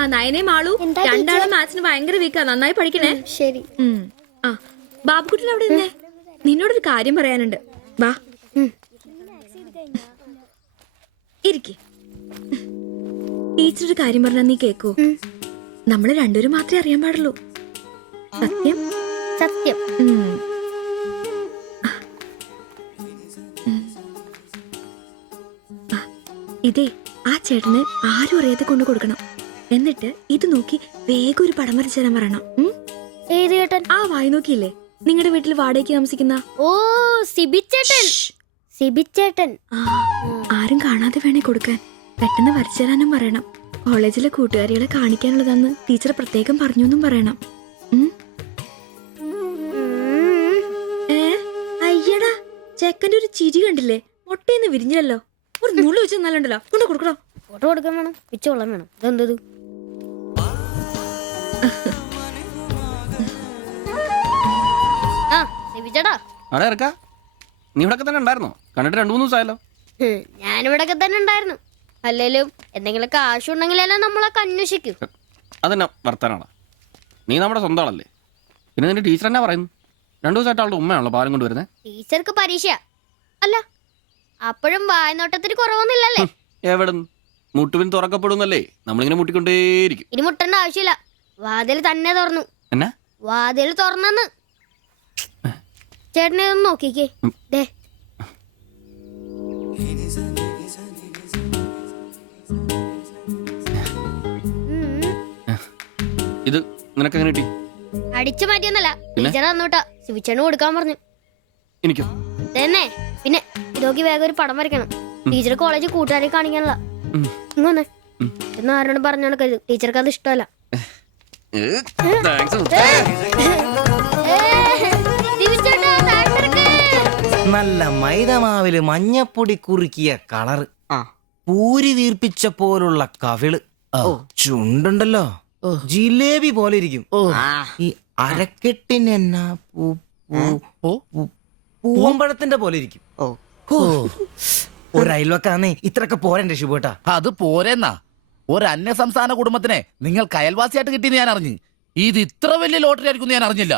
ആ നയനെ മാളു രണ്ടാളും മാത്സിന് ഭയങ്കര വീക്കാ. നന്നായി പഠിക്കണേ. ശരി. ആ ബാബുക്കുട്ടൻ അവിടെ നിന്നേ, നിന്നോടൊരു കാര്യം പറയാനുണ്ട്. വാ ഇരിക്കെ. ടീച്ചർ ഒരു കാര്യം പറഞ്ഞാ നീ കേക്കൂ? നമ്മള് രണ്ടുപേരും മാത്രമേ അറിയാൻ പാടുള്ളൂ. സത്യം സത്യം. ഇതേ ആ ചേട്ടന് ആരും അറിയാതെ കൊണ്ടു കൊടുക്കണം. എന്നിട്ട് ഇത് നോക്കി വേഗം ഒരു പടം വരച്ചു തരാൻ പറയണം. ഏത് ചേട്ടൻ? ആ വായി നോക്കിയില്ലേ നിങ്ങളുടെ വീട്ടിൽ വാടകയ്ക്ക് താമസിക്കുന്ന? ഓ സിബിച്ചേട്ടൻ. സിബിച്ചേട്ടൻ ആരും കാണാതെ വേണേ കൊടുക്കാൻ. പെട്ടെന്ന് വരച്ചു തരാനും പറയണം. കോളേജിലെ കൂട്ടുകാരികളെ കാണിക്കാനുള്ളതാന്ന് ടീച്ചർ പ്രത്യേകം പറഞ്ഞൊന്നും പറയണം. അയ്യടാ ചെക്കന്റെ ഒരു ചിരി കണ്ടില്ലേ? മുട്ടയെന്ന് വിരിഞ്ഞല്ലോ. ഒരു നൂല് വെച്ച് നല്ലുണ്ടല്ലോ. കൊണ്ട് കൊടുക്കണോ? ഫോട്ടോ കൊടുക്കാൻ വേണം, പിച്ചോളം വേണം. ഇതെന്തത്? ആ സിബിച്ചേട്ടാ. നീ ഇവിടെ തന്നെ ഉണ്ടായിരുന്നോ? കണ്ടിട്ട് 2-3 ദിവസമായല്ലോ. ഞാനിവിടൊക്കെ തന്നെ ഉണ്ടായിരുന്നു. അല്ലേലും എന്തെങ്കിലും കാശുണ്ടെങ്കിലല്ലേ നമ്മളൊക്കെ അന്വേഷിക്കും. അതെന്നാ വർത്താനാണ്? നീ നമ്മുടെ സ്വന്തം ആളല്ലേ. പിന്നെ നിന്റെ ടീച്ചർ എന്നാ പറയുന്നു? 2 ദിവസമായിട്ട് അവളുടെ ഉമ്മയാണല്ലോ പാലം കൊണ്ടുവരുന്നത്. ടീച്ചർക്ക് പരീക്ഷ അല്ല, അപ്പോഴും വായനോട്ടത്തിന് കുറവൊന്നുമില്ലല്ലേ? എവിടെ മുട്ടുപിൻ തുറക്കപ്പെടുന്നല്ലേ? നമ്മളിങ്ങനെ മുട്ടിക്കൊണ്ടേയിരിക്കും. ഇനി മുട്ടേണ്ട ആവശ്യമില്ല. വാതിൽ തന്നെ തുറന്നു. എന്നാ വാതിൽ തുറന്നെന്ന്. ചേട്ടനെ ഒന്ന് നോക്കിക്കേ. ദേ ഇത് നിനക്ക് എങ്ങനെ കിട്ടി? അടിച്ചു മാറ്റിയൊന്നല്ല, ടീച്ചർ തന്നോട്ടാ. ശിവിച്ചേണ് കൊടുക്കാൻ പറഞ്ഞു. എനിക്കോ? തന്നെ. പിന്നെ ഇതൊക്കെ വേഗം ഒരു പടം വരയ്ക്കണം. ടീച്ചർ കോളേജിൽ കൂട്ടുകാരെ കാണിക്കാനുള്ള. ഇങ്ങനെ എന്ന് ആരോടും പറഞ്ഞു നടക്കരുത്. ടീച്ചർക്ക് അത് ഇഷ്ടമല്ല. നല്ല മൈദമാവില് മഞ്ഞപ്പൊടി കുറുക്കിയ കളറ്, പൂരി വീർപ്പിച്ച പോലുള്ള കവിള്, ചുണ്ടുണ്ടല്ലോ ജിലേബി പോലെ ഇരിക്കും. ഈ അരക്കെട്ടിനെന്നാ പൂവമ്പഴത്തിന്റെ പോലെ ഇരിക്കും. ഒരു അയൽവക്കാന്നേ ഇത്രയൊക്കെ പോരണ്ടേ ശിവട്ടാ? അത് പോരെന്നാ. ഒരു അന്യ സംസ്ഥാന കുടുംബത്തിനെ നിങ്ങൾക്ക് അയൽവാസിയായിട്ട് കിട്ടിയെന്ന് ഞാൻ അറിഞ്ഞു. ഇത് ഇത്ര വലിയ ലോട്ടറി ആയിരിക്കും ഞാൻ അറിഞ്ഞില്ല.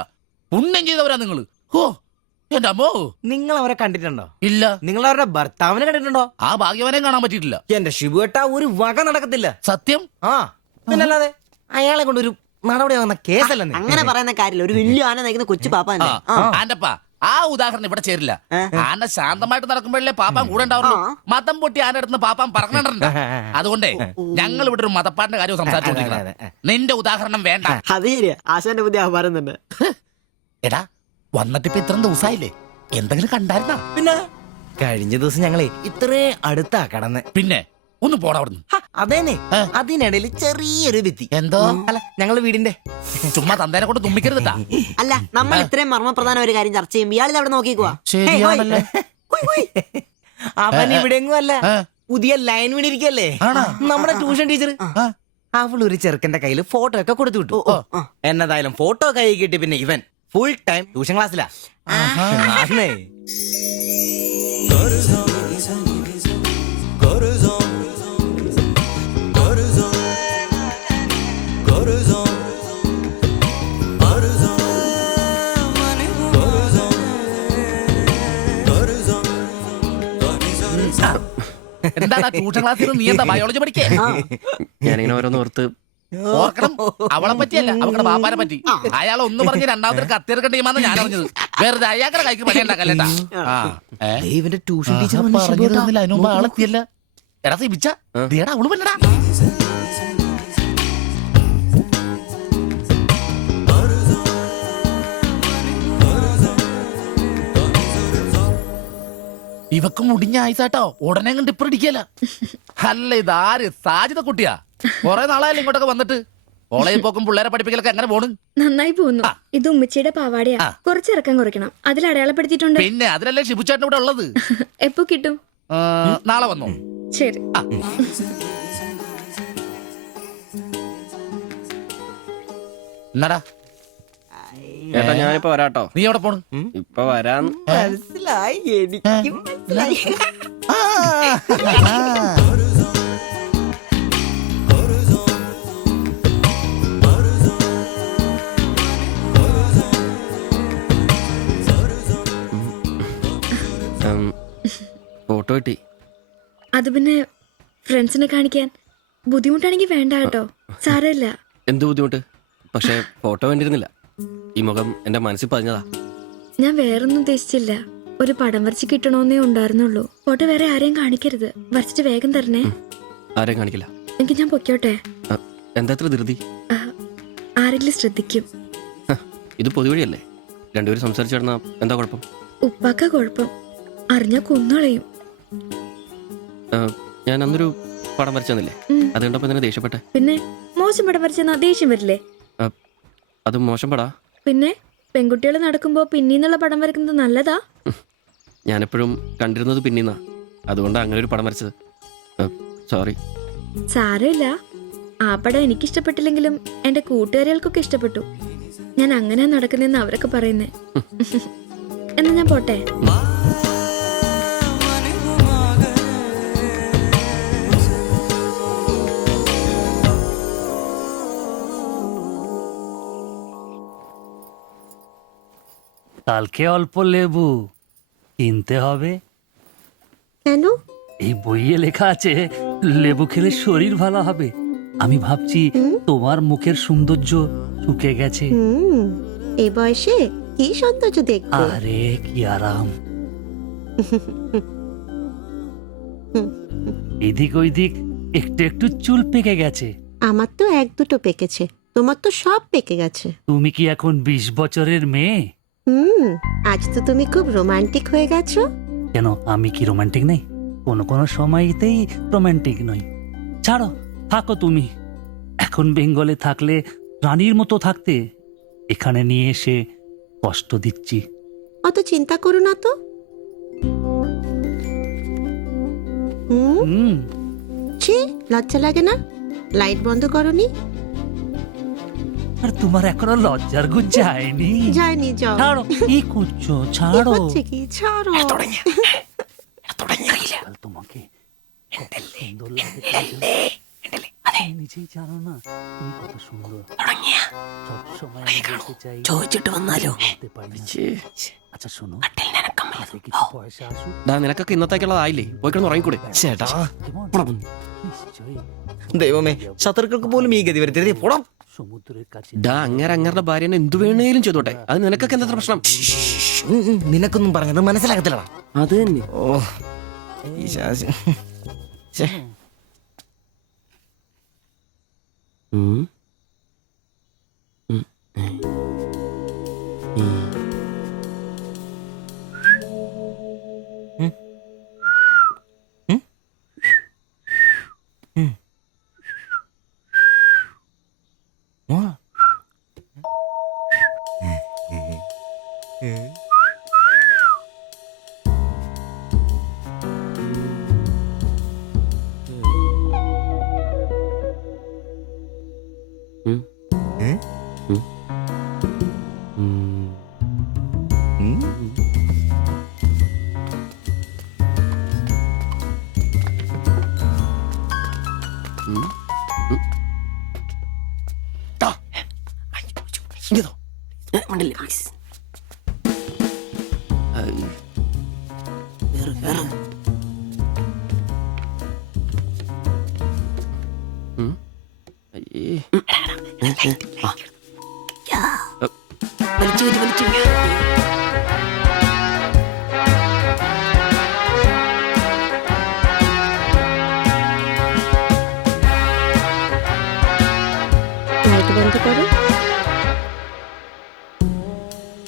പുണ്യം ചെയ്തവരാ നിങ്ങള്. ഓ എന്റെ അമ്മോ. നിങ്ങൾ അവരെ കണ്ടിട്ടുണ്ടോ? ഇല്ല. നിങ്ങൾ അവരുടെ ഭർത്താവിനെ കണ്ടിട്ടുണ്ടോ? ആ ഭാഗ്യവനെയും കാണാൻ പറ്റിയിട്ടില്ല. എന്റെ ശിവട്ട ഒരു വക നടക്കത്തില്ല. സത്യം. ആ പിന്നല്ലാതെ അയാളെ കൊണ്ട് ഒരു നടപടി ആവുന്ന കേസല്ലെന്ന്. അങ്ങനെ പറയുന്ന കാര്യമില്ല. ഒരു വലിയ ആന നയിക്കുന്ന കൊച്ചു പാപ്പ. ആന്റപ്പ ആ ഉദാഹരണം ഇവിടെ ചേരില്ല. ആന ശാന്തമായിട്ട് നടക്കുമ്പോഴല്ലേ പാപ്പാൻ കൂടെ ഉണ്ടാവുള്ളൂ. മതം പൊട്ടി ആന അടുത്ത് പാപ്പാൻ പറഞ്ഞിട്ടുണ്ട്. അതുകൊണ്ടേ ഞങ്ങൾ ഇവിടെ ഒരു മതപ്പാടിന്റെ കാര്യം സംസാരിച്ചോണ്ടിരിക്കുന്നത്. നിന്റെ ഉദാഹരണം വേണ്ട. അത് ശരിയാ, ആശാന്റെ പുതിയ ആഹാരം തന്നെ. എടാ വന്നിട്ടിപ്പ ഇത്രയും ദിവസമായില്ലേ, എന്തെങ്കിലും കണ്ടായിരുന്നാ? പിന്നെ കഴിഞ്ഞ ദിവസം ഞങ്ങളെ ഇത്രേ അടുത്താ കടന്ന്. പിന്നെ ഒന്ന് പോടാ അവിടുന്ന്. അതേനെ അതിനിടയിൽ ചെറിയൊരു ഭിത്തി. എന്തോ അല്ല ഞങ്ങള് വീടിന്റെ ചുമ്മാ തന്തേനെ കൊണ്ട് തുമ്മിക്കരുതാ. അല്ല, നമ്മൾ ഇത്രയും മർമ്മപ്രധാന ഒരു കാര്യം ചർച്ച ചെയ്യുമ്പോ ഇയാളിത് അവിടെ നോക്കിക്കുവാ. അവൻ ഇവിടെ എങ്ങും അല്ല, പുതിയ ലൈൻ വീണിരിക്കല്ലേ നമ്മുടെ ട്യൂഷൻ ടീച്ചർ. അവൾ ഒരു ചെറുക്കന്റെ കയ്യിൽ ഫോട്ടോ ഒക്കെ കൊടുത്തു വിട്ടു. എന്നതായാലും ഫോട്ടോ കൈ കിട്ടി. പിന്നെ ഇവൻ ഫുൾ ടൈം ട്യൂഷൻ ക്ലാസ്സിലാ. എന്താ ട്യൂഷൻ ക്ലാസ്സിൽ നീ എന്താ ബയോളജി പഠിക്കേ? ഞാനിങ്ങനെ ഓരോന്ന് ഓർത്ത് ഓർക്കണം. അവളെ പറ്റിയല്ല, അവളുടെ ബാപ്പാനെ പറ്റി. അയാളെ ഒന്ന് പറഞ്ഞ് രണ്ടാമത്തെ കത്തിയെടുക്കേണ്ട ടീമാന്ന് ഞാൻ അറിഞ്ഞത്. വെറുതെ അയാളുടെ കൈക്ക് പണി ഉണ്ടാക്കല്ലേട്ടാ. ഇവന്റെ ട്യൂഷൻ ടീച്ചർ അതിന് മുമ്പ് ആളെത്തിയല്ല. എടാ സിബിച്ച അവള് പറ്റടാ. ഇവക്ക് മുടിഞ്ഞ ആയിസാട്ടോ. ഉടനെ കണ്ട് ഇപ്പൊ ഇടിക്കല. അല്ല ഇതാര് സാജിത കുട്ടിയാ? കൊറേ നാളായാലും ഇങ്ങോട്ടൊക്കെ വന്നിട്ട്. കോളേജിൽ പോക്കും പിള്ളേരെ പഠിപ്പിക്കലൊക്കെ എങ്ങനെ പോണ്? നന്നായി പോകുന്നു. ഇത് ഉമ്മച്ചിയുടെ പാവാടയാ. കുറച്ചിറക്കം കുറയ്ക്കണം. അതിൽ അടയാളപ്പെടുത്തിയിട്ടുണ്ട്. പിന്നെ അതിലല്ലേ ശിബുച്ചേട്ടൻ ഇവിടെ ഉള്ളത്. എപ്പോ കിട്ടും? നാളെ വന്നോ? ശരി. എന്നടാ ഏട്ടാ ഞാനിപ്പോ വരാട്ടോ. നീ എവിടെ പോണ്? ഇപ്പൊ വരാൻ. മനസ്സിലായി, എനിക്കും മനസ്സിലായി. ഫോട്ടോ കിട്ടി. അത് പിന്നെ ഫ്രണ്ട്സിനെ കാണിക്കാൻ ബുദ്ധിമുട്ടാണെങ്കിൽ വേണ്ട കേട്ടോ, സാരമില്ല. എന്ത് ബുദ്ധിമുട്ട്? പക്ഷെ ഫോട്ടോ വേണ്ടിയിരുന്നില്ല. ഈ മുഖം എന്റെ മനസ്സിൽ പതിഞ്ഞതാ. ഞാൻ വേറൊന്നും ഉദ്ദേശിച്ചില്ല. ഒരു പടം വരച്ച് കിട്ടണമെന്നേ ഉണ്ടായിരുന്നുള്ളൂ. ഫോട്ടോ വേറെ ആരെയും കാണിക്കരുത്, വരച്ചിട്ട് വേഗം തരണേ. ആരെയും കാണിക്കില്ല. എനിക്ക് ഞാൻ പൊക്കോട്ടെ? എന്താ ഇത്ര ധൃതി? ആരെങ്കിലും ശ്രദ്ധിക്കും. ഇത് പൊതുവഴിയല്ലേ, രണ്ടുപേരും സംസാരിച്ചു കിടന്നാ എന്താ കുഴപ്പം? ഉപ്പാക്ക കുഴപ്പം, അറിഞ്ഞാ കൊന്നുകളയും. ഞാൻ അന്നൊരു പടം വരച്ചെന്നില്ലേ, അത് കണ്ടപ്പോ തന്നെ ദേഷ്യപ്പെട്ടെ. പിന്നെ മോശം പടം വരച്ചെന്നാ ദേഷ്യം വരില്ലേ? അത് മോശം പടാ. പിന്നെ പെൺകുട്ടികൾ നടക്കുമ്പോ പിന്നീന്നുള്ള പടം വരക്കുന്നത് നല്ലതാ? ഞാനെപ്പോഴും കണ്ടിരുന്നത് പിന്നീന്നാ, അതുകൊണ്ട് അങ്ങനെ ഒരു പടം വരച്ചത്. സോറി. സാരമില്ല. ആ പടം എനിക്ക് ഇഷ്ടപ്പെട്ടില്ലെങ്കിലും എന്റെ കൂട്ടുകാരികൾക്കൊക്കെ ഇഷ്ടപ്പെട്ടു. ഞാൻ അങ്ങനെയാ നടക്കുന്നെന്ന് അവരൊക്കെ പറയുന്നേ. എന്നാ ഞാൻ പോട്ടെ. কালকে অল্প লেবু কিনতে হবে। কেন? এই বইয়ে লেখা আছে লেবু খেলে শরীর ভালো হবে। আমি ভাবছি তোমার মুখের সৌন্দর্য শুকে গেছে। এই বয়সে কি সৌন্দর্য দেখবে? আরে কি আরাম। এদিক ওইদিক একটু একটু চুল পেকে গেছে। আমার তো এক দুটো পেকেছে, তোমার তো সব পেকে গেছে। তুমি কি এখন 20 বছরের মেয়ে? আজ তো তুমি খুব রোমান্টিক হয়ে গেছো। কেন, আমি কি রোমান্টিক নেই? কোনো কোনো সময়তেই রোমান্টিক নই। ছাড়ো, থাকো তুমি। এখন বেঙ্গলে থাকলে রানীর মতো থাকতে, এখানে নিয়ে এসে কষ্ট দিচ্ছি। অত চিন্তা করো না তো। ছি, লজ্জা লাগে না? লাইট বন্ধ করনি? আর তোমার এখনো লজ্জার গুণ যায়নি? যায়নি, যাও। ছাড়ো, কি করছো? কি ছাড়ো। হচ্ছে কি? ছাড়ো। আজকাল তোমাকে কত সুন্দর লাগে তুমি নিজেই জানো না তুমি কত সুন্দর। সবসময় আমি বলতে চাই, ചോദിച്ചിട്ട് വന്നാലോ? বলতে পারি না। আচ্ছা শোনো, হাতে কিছু পয়সা আসুক। നിനക്കൊക്കെ ഇന്നത്തേക്കുള്ളതായില്ലേ, പോയി കിടന്ന് ഉറങ്ങിക്കൂടെ? ചേട്ടാ, কেমন? নিশ্চয়ই ദൈവമേ, ശത്രുക്കൾക്ക് പോലും ഈ ഗതി വരുത്തരുതേ. പോടാ. সমুদ্রের কাছে അങ്ങരുടെ ഭാര്യനെ എന്തു വേണേലും ചെയ്തോട്ടെ, അത് നിനക്കൊക്കെ എന്താ പ്രശ്നം? നിനക്കൊന്നും പറഞ്ഞത് മനസ്സിലാകത്തില്ലടാ. അത് തന്നെ. ഓ, ഈ ശാസി. ഛെ. ഉം. ഉം. ഉം. മണ്ടല്ലേ, please. കേറ്, കേറ്. വലിച്ചു കയറ്റി, വലിച്ചു കയറ്റി. লাইট বন্ধ করো।